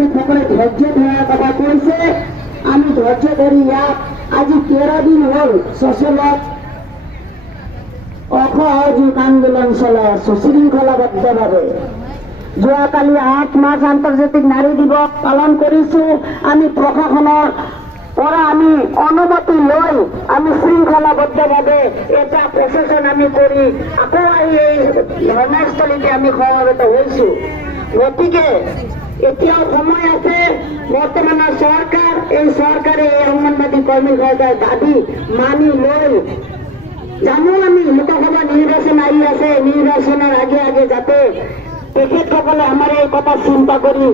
তেখেতসকলে ধৈৰ্য ধৰাৰ কথা কৈছে। আমি ধৈৰ্য ধৰি ইয়াত আজি 13 দিন হল চচলত অসহযোগ আন্দোলন চলাই আছো শৃংখলাবদ্ধভাৱে। যোৱাকালি 8 মাৰ্চ আন্তৰ্জাতিক নাৰী দিৱস পালন কৰিছো। আমি প্ৰশাসনৰ পৰা আমি অনুমতি লৈ আমি শৃংখলাবদ্ধভাৱে এটা প্ৰচেছন আমি কৰি আকৌ আহি এই ধৰ্মস্থলীতে আমি সমবেত হৈছো। গতিকে এতিয়াও সময় আছে। বৰ্তমানৰ চৰকাৰ, এই চৰকাৰে এই অংগনবাদী কৰ্মীসকলৰ দাবী মানি লৈ, জানো আমি লোকসভা নিৰ্বাচন আহি আছে, নিৰ্বাচনৰ আগে আগে যাতে তেখেতসকলে আমাৰ এই কথা চিন্তা কৰি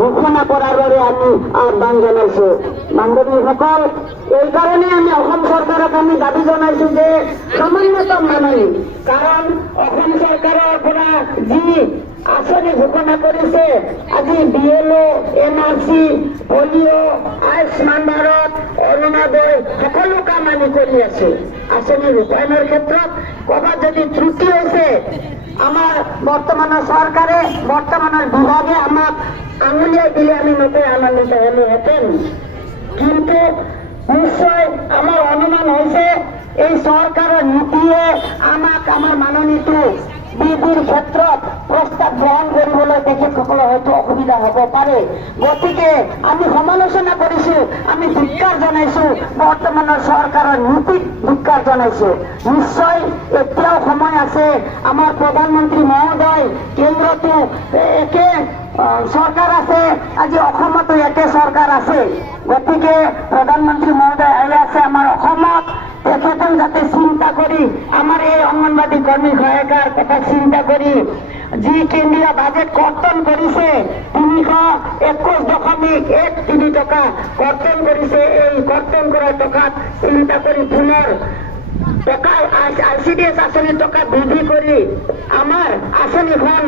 ঘোষণা কৰাৰ বাবে আমি আহ্বান জনাইছো। বান্ধৱীসকল, এইকাৰণে আমি অসম চৰকাৰক আমি দাবী জনাইছো যে সামান্যতম মাননি, কাৰণ অসম চৰকাৰৰ পৰা যি আঁচনি ঘোষণা কৰিছে, আজি BLO, NRC, polio', Ayushman Bharat, Arunodoi সকলো কাম আমি কৰি আছো। আঁচনি ৰূপায়ণৰ ক্ষেত্ৰত ক'ৰবাত যদি ত্ৰুটি হৈছে, আমাৰ বৰ্তমানৰ চৰকাৰে, বৰ্তমানৰ বিভাগে আমাক আঙুলিয়াই দিলে আমি নকৈ আনন্দিত হলোহেঁতেন। কিন্তু নিশ্চয় আমাৰ অনুমান হৈছে এই চৰকাৰৰ নীতিয়ে আমাক আমাৰ মাননীটো বৃদ্ধিৰ ক্ষেত্ৰত প্ৰস্তাৱ গ্ৰহণ কৰিবলৈ তেখেতসকলৰ হয়তো অসুবিধা হ'ব পাৰে। গতিকে আমি সমালোচনা কৰিছো, আমি ধিক্কাৰ জনাইছো, বৰ্তমানৰ চৰকাৰৰ নীতিক ধিক্কাৰ জনাইছো। নিশ্চয় এতিয়াও সময় আছে। আমাৰ প্ৰধানমন্ত্ৰী মহোদয়, কেন্দ্ৰতো একে চৰকাৰ আছে, আজি অসমতো একে চৰকাৰ আছে। গতিকে প্ৰধানমন্ত্ৰী মহোদয় আহি আছে আমাৰ অসমত, তেখেতেও যাতে চিন্তা কৰি আমাৰ এই অংগনবাদী কৰ্মী সহায়িকাৰ কথা চিন্তা কৰি যি কেন্দ্ৰীয় বাজেট কৰ্তন কৰিছে 321.13 টকা কৰ্তন কৰিছে, এই কৰ্তন কৰা টকাত চিন্তা কৰি পুনৰ টকা ICDS আঁচনিৰ টকা বৃদ্ধি কৰি আমাৰ আঁচনিখন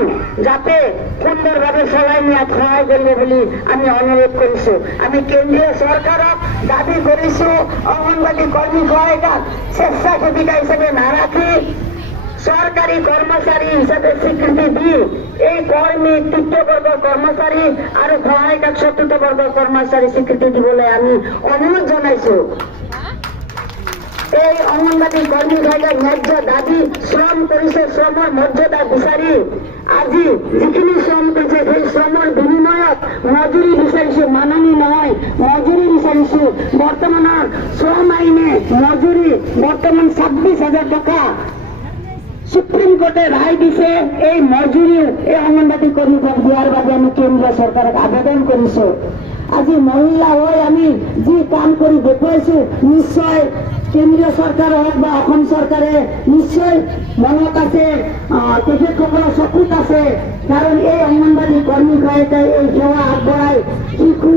যাতে সুন্দৰভাৱে চলাই নিয়াত সহায় কৰিব বুলি আমি অনুৰোধ কৰিছো। আমি কেন্দ্ৰীয় চৰকাৰক দাবী কৰিছো, অংগনবাদী কৰ্মী সহায়িকাক স্বেচ্ছাসেৱিকা হিচাপে নাৰাখি চৰকাৰী কৰ্মচাৰী হিচাপে স্বীকৃতি দি এই কৰ্মী তৃতীয় বৰ্গৰ কৰ্মচাৰী আৰু সহায়িকাক চতুৰ্থ বৰ্গৰ কৰ্মচাৰী স্বীকৃতি দিবলৈ আমি অনুৰোধ জনাইছো। এই অংগনবাদী কৰ্মী সহায়িকাৰ ন্যায্য দাবী, শ্ৰম কৰিছে, শ্ৰমৰ মৰ্যাদা বিচাৰি আজি যিখিনি শ্ৰম কৰিছে সেই শ্ৰমৰ বিনিময়ত মজুৰি বিচাৰিছো, মাননি নহয়, মজুৰি বিচাৰিছো। বৰ্তমানৰ শ্ৰম আইনে মজুৰি বৰ্তমান 26,000 টকা সুপ্ৰিম কোৰ্টে ৰায় দিছে। এই মজুৰি এই অংগনবাদী কৰ্মীক দিয়াৰ বাবে আমি কেন্দ্ৰীয় চৰকাৰক আবেদন কৰিছো। আজি মহিলা হৈ আমি যি কাম কৰি দেখুৱাইছো, নিশ্চয় কেন্দ্ৰীয় চৰকাৰ হওক বা অসম চৰকাৰে নিশ্চয় মনত আছে, তেখেতসকলৰ চকুত আছে। কাৰণ এই অংগনবাদী কৰ্মী সহায়িকাই এই সেৱা আগবঢ়াই শিশু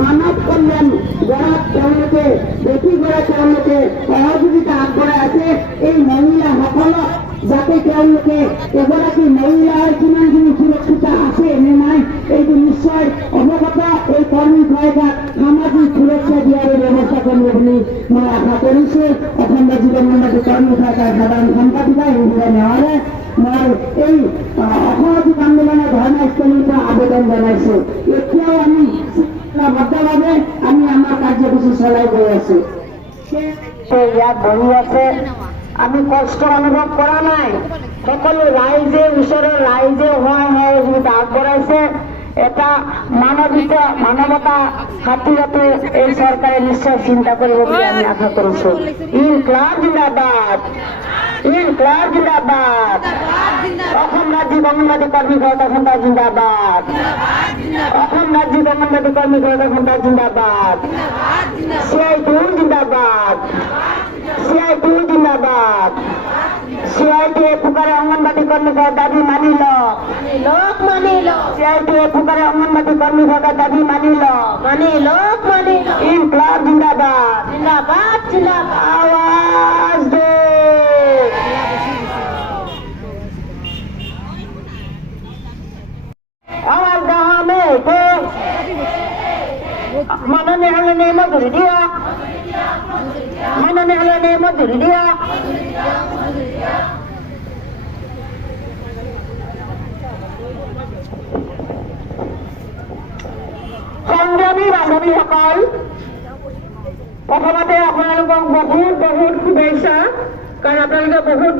মানৱ কল্যাণ গঢ়াত তেওঁলোকে বেটি গঢ়াত তেওঁলোকে সহযোগিতা আগবঢ়াই আছে। এই মহিলাসকলক যাতে তেওঁলোকে এগৰাকী মহিলাই কিমানখিনি সুৰক্ষিত আছে নে নাই এইটো নিশ্চয় অৱগত। এই কৰ্মী সহায়িকাক সামাজিক সুৰক্ষা দিয়াৰ ব্যৱস্থা কৰিব বুলি মই আশা কৰিছো। অসম ৰাজ্যিক অংগনবাদী কৰ্মী সহায়িকাৰ সাধাৰণ সম্পাদিকা ইন্দিৰা নেৱাৰে মই এই অসহযোগ আন্দোলনৰ ধৰ্মস্থলীৰ পৰা আবেদন জনাইছো। এতিয়াও আমি বদ্ধভাৱে আমি আমাৰ কাৰ্যসূচী চলাই গৈ আছো। ইয়াত বহি আছে, আমি কষ্ট অনুভৱ কৰা নাই। সকলো ৰাইজে, ওচৰৰ ৰাইজে সহযোগিতা আগবঢ়াইছে। এটা মানৱতা খাতিৰতো এই চৰকাৰে নিশ্চয় চিন্তা কৰিব বুলি আমি আশা কৰিছো। ইনকলাব জিন্দাবাদ, ইনকলাব জিন্দাবাদ, অসম ৰাজ্যিক অংগনবাদী কৰ্মী সহায়তা সন্থা জিন্দাবাদ, অসম ৰাজ্যিক অংগনবাদী কৰ্মী সহায়তা সন্থা জিন্দাবাদ, CITU জিন্দাবাদ, CITU জিন্দাবাদ। CITU পুকারে অঙ্গনবাদী কর্মী দাবি মানিল, CITU পুকারে অঙ্গনবাদী কর্মী দাবি মানিল, ইনকলাব জিন্দাবাদ, জিন্দাবাদ, জিন্দাবাদ, আওয়াজ দে। আমার গাঁৱে মাননীয় হলে মজুৰি দিয়া, মাননীয় হলে মজুৰি দিয়া। সহকৰ্মী বান্ধৱীসকল, প্ৰথমতে আপোনালোকক বহুত বহুত শুভেচ্ছা, কাৰণ আপোনালোকে বহুত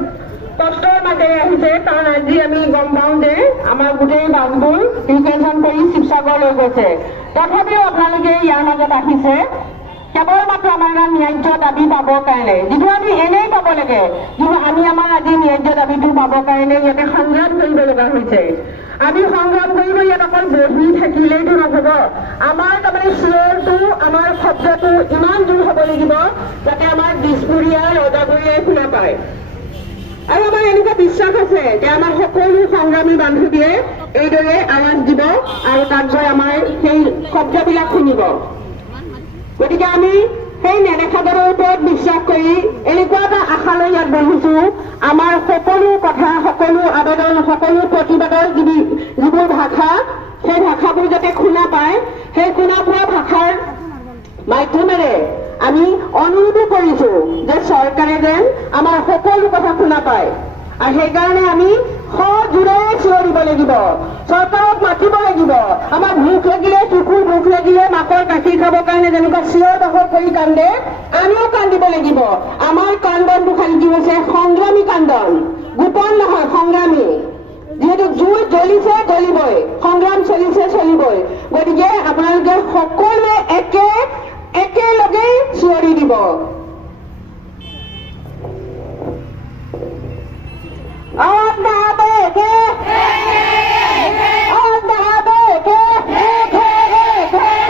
কষ্টৰ মাজেৰে আহিছে। কাৰণ আজি আমি গম পাওঁ যে আমাৰ গোটেই বাছবোৰ ৰিকুৱেশ্যন কৰি শিৱসাগৰলৈ গৈছে। তথাপিও আপোনালোকে ইয়াৰ মাজত আহিছে কেৱল মাত্ৰ আমাৰ ন্যায্য দাবী পাবৰ কাৰণে, যিটো আমি এনেই পাব লাগে, কিন্তু আমি আমাৰ আজি ন্যায্য দাবীটো পাবৰ কাৰণে ইয়াতে সংগ্ৰাম কৰিব লগা হৈছে। আমি সংগ্ৰাম কৰিব ইয়াত অকল বহি থাকিলেইতো নহ'ব। আমাৰ তাৰমানে চিঞৰটো, আমাৰ শব্দটো ইমান দূৰ হ'ব লাগিব যাতে আমাৰ দিছপুৰীয়া ৰজাবৰীয়াই শুনা পায়। আৰু আমাৰ এনেকুৱা বিশ্বাস আছে যে আমাৰ সকলো সংগ্ৰামী বান্ধৱীয়ে এইদৰে আৱাজ দিব আৰু তাত গৈ আমাৰ সেই শব্দবিলাক শুনিব। গতিকে আমি সেই নেদেখাদৰৰ ওপৰত বিশ্বাস কৰি এনেকুৱা এটা আশালৈ ইয়াত বহিছো, আমাৰ সকলো কথা, সকলো আবেদন, সকলো প্ৰতিবাদৰ যিবোৰ ভাষা, সেই ভাষাবোৰ যাতে শুনা পায়, সেই শুনা পোৱা ভাষাৰ মাধ্যমেৰে আমি অনুৰোধো কৰিছো যে চৰকাৰে যেন আমাৰ সকলো কথা শুনা পায়। আৰু সেইকাৰণে আমি সজোৰেৰে চিঞৰিব লাগিব, চৰকাৰক মাতিব লাগিব। আমাৰ ভোক লাগিলে, শিশুৰ ভোক লাগিলে, মাকৰ গাখীৰ খাবৰ কাৰণে যেনেকুৱা চিঞৰ বাখৰ কৰি কান্দে, আমিও কান্দিব লাগিব। আমাৰ কান্দনটো খালি কি হৈছে সংগ্ৰামী কান্দন, গোপন নহয়, সংগ্ৰামী। যিহেতু জুই জ্বলিছে, জ্বলিবই, সংগ্ৰাম চলিছে, চলিবই। গতিকে আপোনালোকে সকলোৱে একেলগে চিঞৰি দিব।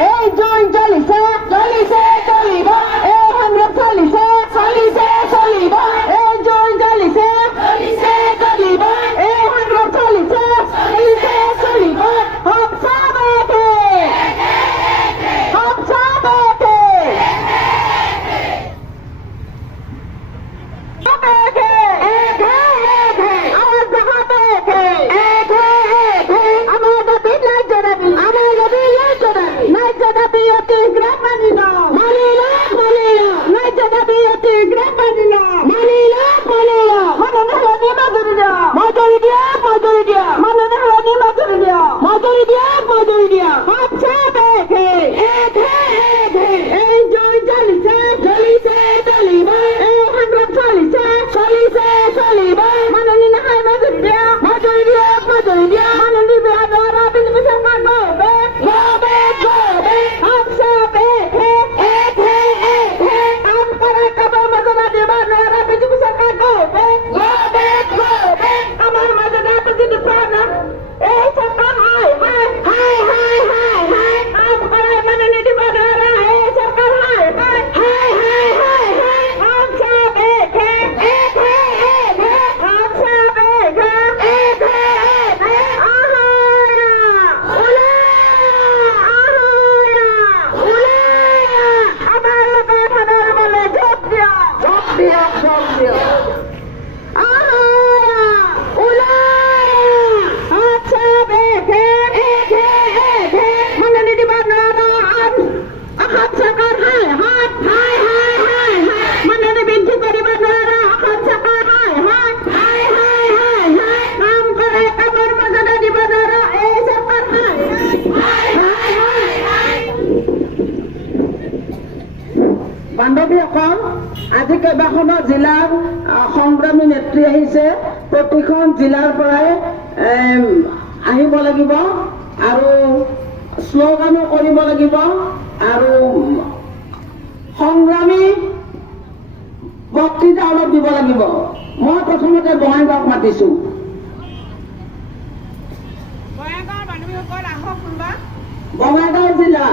এই জুই জ্বলিছে, জ্বলিছে, চলিব। এই সংগ্ৰাম চলিছে, চলিছে, চলিব। এই জুই জ্বলিছে, জ্বলিছে, চলিব। এই সংগ্ৰাম চলিছে, চলিছে, চলিব। সবচাবেকে, সবচাবেকে, সবেকে, আমার জাহাবেকে, আমার দাবি ন্যায্য দাবি, আমার দাবি ন্যায্য দাবি, ন্যায্য দাবি অতি গ্রাম মানিল, মানিল, মানিল, ন্যায্য দাবি অতি গ্রাম মানিল, মানিল, মানিল, মাননীয় হলনি মজুরি দিয়া, মজুরি দিয়া, মজুরি দিয়া, মাননীয় হলনি মজুরি দিয়া, মজুরি দিয়া, মজুরি দিয়া, সবচাবেকে, এই জুই জ্বলিছে, জ্বলিছে, চলিব। এই সংগ্রাম চলিছে, চলিছে, চলিব। মাননীয় নহয় মজুরি দিয়া, মজুরি দিয়া, মজুরি দিয়া, মাননীয় বিহার বিজেপি সরকার গবে, গবে, গবে, সবচাবেকে, কাম করে কেবল মজুরি দিবা নরা বিজেপি সরকার গবে, গবে, গবে, আমার মজুরি বিজেপি প্রাণ এই সরকার হাই হাই হাই হাই হাই হাই, কাম করে মাননীয় দিবা নরা এই সরকার হাই হাই হাই হাই হাই হাই, সবচাবেকে, সবচাবেকে, বান্ধৱীসকল, আজি কেইবাখনো জিলাৰ সংগ্ৰামী নেত্ৰী আহিছে। প্ৰতিখন জিলাৰ পৰাই আহিব লাগিব আৰু শ্লোগানো কৰিব লাগিব আৰু সংগ্ৰামী বক্তৃতা অলপ দিব লাগিব। মই প্ৰথমতে বঙাইগাঁৱক মাতিছো। বঙাইগাঁও জিলা